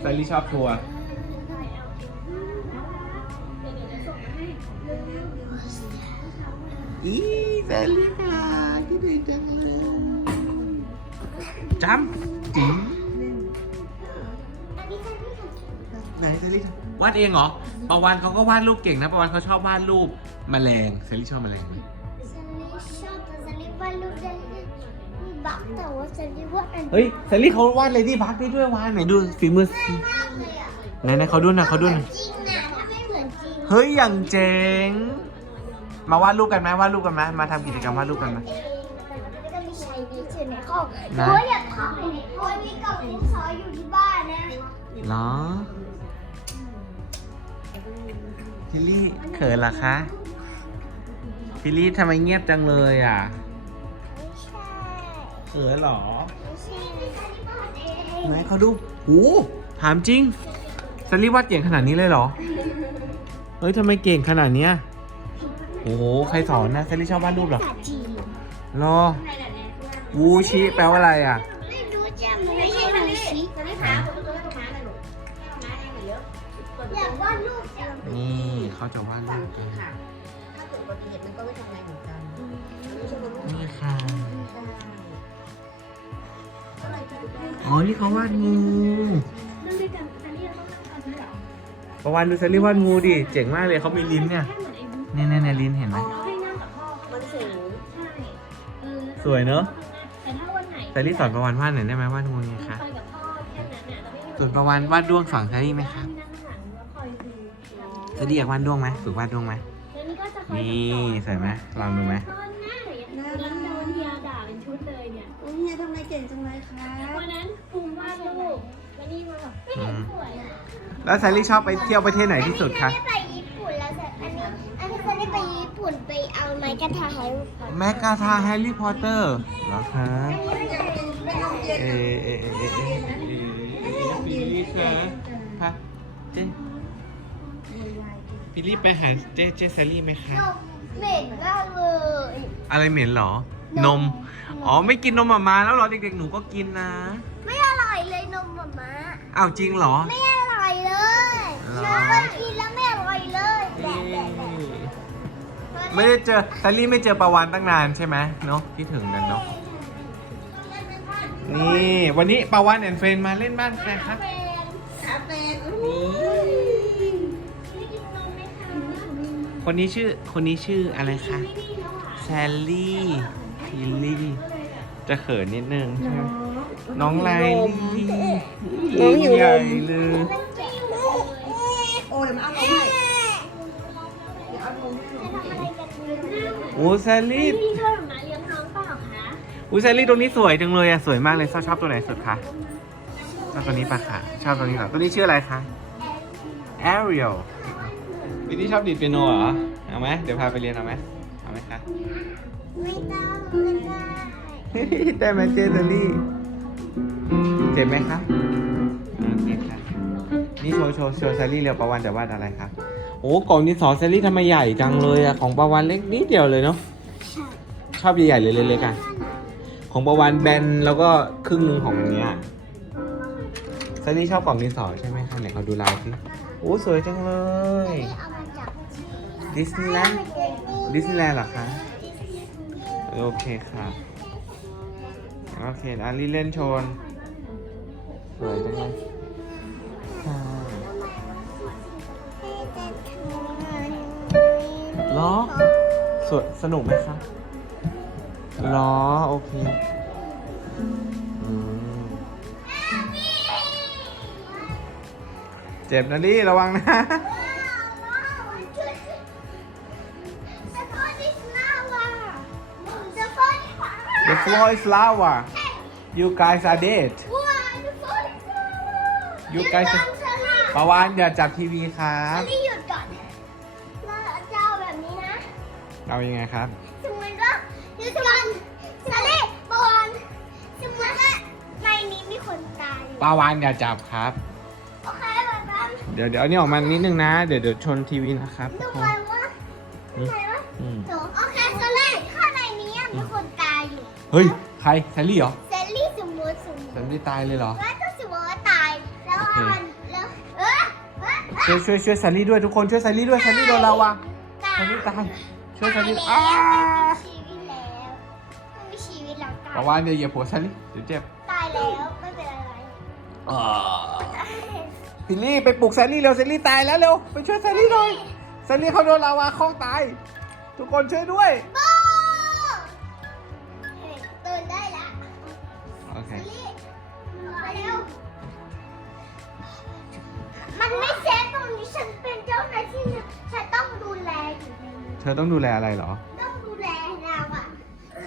แซลลี่ชอบทัวร์อีแซลลี่ค่ะคิดถึงจังเลยจำจิ๋มไหนแซลลี่ทำวาดเองเหรอประวันเขาก็วาดรูปเก่งนะประวันเขาชอบวาดรูปแมลงแซลลี่ชอบแมลงไหมฉันไม่ชอบแต่ฉันรีบวาดรูปได้ บักแต่ว่าฉันรีบวาดอันเฮ้ยแซลลี่เขาวาดเลดี้บักได้ด้วยวาดไหนดูฝีมือมากเลยอะไหนไหนเขาดูหนะเขาดูหนะจริงนะถ้าไม่เหมือนจริงเฮ้ยอย่างเจ๋งมาวาดรูปกันไหมวาดรูปกันไหมมาทำกิจกรรมวาดรูปกันไหมเองแล้วก็มีชัยมีชื่อในห้องนะโอ้ยอยากทำเลยโอ้ยมีกล่องดินสออยู่ที่บ้านนะเหรอพิลลี่เขินเหรอคะพิลลี่ทำไมเงียบจังเลยอะไม่ใช่เขินเหรอไม่ใช่ไม่ใช่ที่บ้านเองไหนเขาดูหูถามจริงแซลลี่วาดเก่งขนาดนี้เลยเหรอ เฮ้ยทำไมเก่งขนาดเนี้ยโอ้โห ใครสอนนะแซลลี่ชอบวาดรูปเหรอภาษาจีนรอวูชิแปลว่าอะไรอะ ไม่รู้จะไม่ใช่หนูชิอยากวาดรูปจังนี่เขาจะวาดรูปกันถ้าเกิดอุบัติเหตุมันก็ไม่ทำอะไรเหมือนกันไม่ใช่ว่าลูกนี่ค่ะก็เลยคิดว่า อ๋อ นี่เขาวาดงูประวันดูแซลลี่วาดงูดิ เจ๋งมากเลยเขามีลิ้นเนี่ยเนี่ยเนี่ยเนี่ยลิ้นเห็นไหมมันสูงสวยเนอะแต่ถ้าวันไหนแซลลี่สอนประวันวาดหน่อยได้ไหมวาดงูไงคะไปกับพ่อแค่นั้นเนี่ยเราไม่มีส่วนประวันวาดด้วงสอนแซลลี่ไหมคะที่นั่งข้างหลังแล้วคอยดูแซลลี่อยากวาดด้วงไหมฝึกวาดด้วงไหมแล้วนี่ก็จะคอยนี่สวยไหมลองดูไหม แล้วแซลลี่ชอบไปเที่ยวประเทศไหนที่สุดคะไปญี่ปุ่นแล้วแต่อันนี้อันนี้ฉันได้ไปญี่ปุ่นไปเอาไม้กระทาให้ลูกแมกกาทาแฮร์รี่พอตเตอร์เหรอคะเอเอเอเอเอเอพิลลี่คะฮะเจ๊พิลลี่ไปหาเจ๊เจ๊แซลลี่ไหมคะนมเหม็นมากเลยอะไรเหม็นเหรอนนมอ๋อไม่กินนมหมามาแล้วเหรอเด็กๆหนูก็กินนะ ไม่อร่อยเลยนมหม่ามาอ้าวจริงเหรอไม่อร่อยเลย เหรอ เคย กินแล้วไม่อร่อยเลยแบะแบะแบะไม่ได้เจอแซลลี่ไม่เจอประวันตั้งนานใช่ไหมเนาะคิดถึงกันเนาะนี่วันนี้ประวันแอนเฟรนมาเล่นบ้านใครคะอาเป็นคนนี้ชื่อคนนี้ชื่ออะไรคะแซลลี่พิลลี่จะเขินนิดนึงใช่ไหมน้องไลลี่ลิ้นใหญ่เลย โอ้ยมาเอานมให้เดี๋ยวเอานมให้หนูทำอะไรกันเนี่ยโอ้แซลลี่พี่ช่วยหนูนะเลี้ยงน้องเปล่าคะอุ้ยแซลลี่ตรงนี้สวยจังเลยอะสวยมากเลยชอบชอบตัวไหนสุดคะชอบตัวนี้ปะคะชอบตัวนี้เหรอตัวนี้ชื่ออะไรคะแอเรียลวินนี่ชอบดีดเปียโนเหรอเอาไหมเดี๋ยวพาไปเรียนเอาไหมเอาไหมคะไม่ต้องไม่ได้ได้ไหมเจแซลลี่เจ็บไหมคะโอเคค่ะ นี่โชว์โชว์โชว์แซลลี่เร็วประวันจะวาดอะไรครับ โอ้กล่องดินสอแซลลี่ทำไมใหญ่จังเลยอะของประวันเล็กนิดเดียวเลยเนาะชอบใหญ่ๆเลยเล็กๆอะของประวันแบนแล้วก็ครึ่งหนึงของอันเนี้ยซันนี่ชอบกล่องดินสอใช่ไหมคะไหนเขาดูลายสิโอ้สวยจังเลย เอามาจากดิสนีย์แลนด์ดิสนีย์แลนด์เหรอคะโอเคค่ะโอเคอารีเล่นโชนสวยจังเลย ค่ะเหรอสวยสนุกไหมคะเหรอโอเคอืมเจ็บนะลี่ระวังนะ The floor is lava. You guys are dead. Wow! you guys เชอรี่ปาวานอย่าจับทีวีครับเชอรี่หยุดก่อนเราจะเอาแบบนี้นะ เอายังไงครับ สมมติว่าหยุดก่อนเชอรี่บอลสมมติว่าในนี้มีคนตายอยู่ปาวานอย่าจับครับ โอเคแบบนั้นเดี๋ยวเดี๋ยวเอานี่ออกมานิดนึงนะ เดี๋ยวเดี๋ยวชนทีวีนะครับทุดูกคไหมนว่าดูไหมว่าอืมหนูโอเคเชอรี่ข้างในนี้มีคนตายอยู่เฮ้ย ใครแซลลี่เหรอเซลลี่สมมติสมมแซติลลี่ตายเลยเหรอ ว่าถ้าสมมติว่า ช่วยช่วยช่วยแซลลี่ด้วยทุกคนช่วยแซลลี่ด้วยแซลลี่โดนเราวะตายแซลลี่ตายช่วยแซลลี่ตาอ้ายแล้วไม่มีชีวิตแล้วไม่มีชีวิตแล้วตายปาวานอย่าเหยียบหัวแซลลี่เดี๋ยวเจ็บตายแล้วไม่เป็นอะไรอ่าพิลลี่ไปปลุกแซลลี่เร็วแซลลี่ตายแล้วเร็วไปช่วยแซลลี่หน่อยแซลลี่เขาโดนลาวาคล้องตายทุกคนช่วยด้วย เธอต้องดูแลอะไรเหรอ ต้องดูแลเราอะ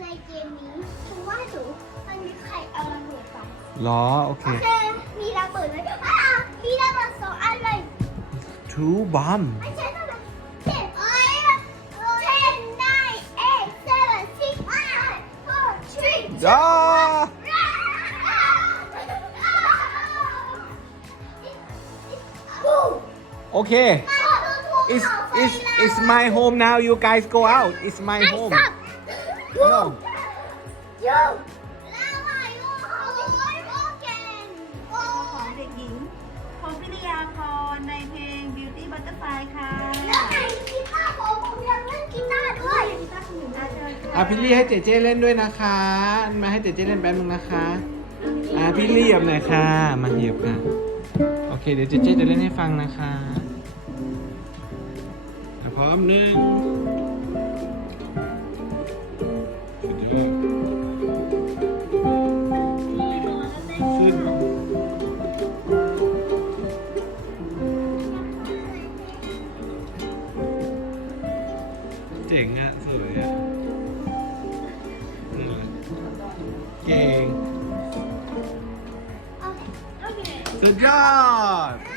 ในเกมนี้เพราะว่าหนูมันมีใครเอาระเบิดไปเหรอ โอเค โอเคมีระเบิดไหมอ้าวมีระเบิดสองอันเลย two bomb ไม่ใช่ระเบิดเจ็ดเอ้ยเจ็ด nine eight seven six five four three จ้าโอเค it's it's it's my home now you guys go out it's my home no ยูแล้วไอ้โอ้ยโอเคโอ้ของเด็กหญิงพงพิริยาพรในเพลง Beauty Butterfly ค่ะแล้วไอ้กีตาร์ผมผมยังเล่นกีตาร์ด้วย กีตาร์คุณหนูนะเชิญค่ะอะพี่ลี่ให้เจเจเล่นด้วยนะคะ มาให้เจเจเล่นแป๊บนึงนะคะอะพี่ลี่เหยียบหน่อยค่ะ มาเหยียบค่ะ โอเค เดี๋ยวเจเจจะเล่นให้ฟังนะคะอะ พร้อมหนึ่งขึ้นเจ๋งอะ สวยอะน่ารักเก่งโอเคสุดยอด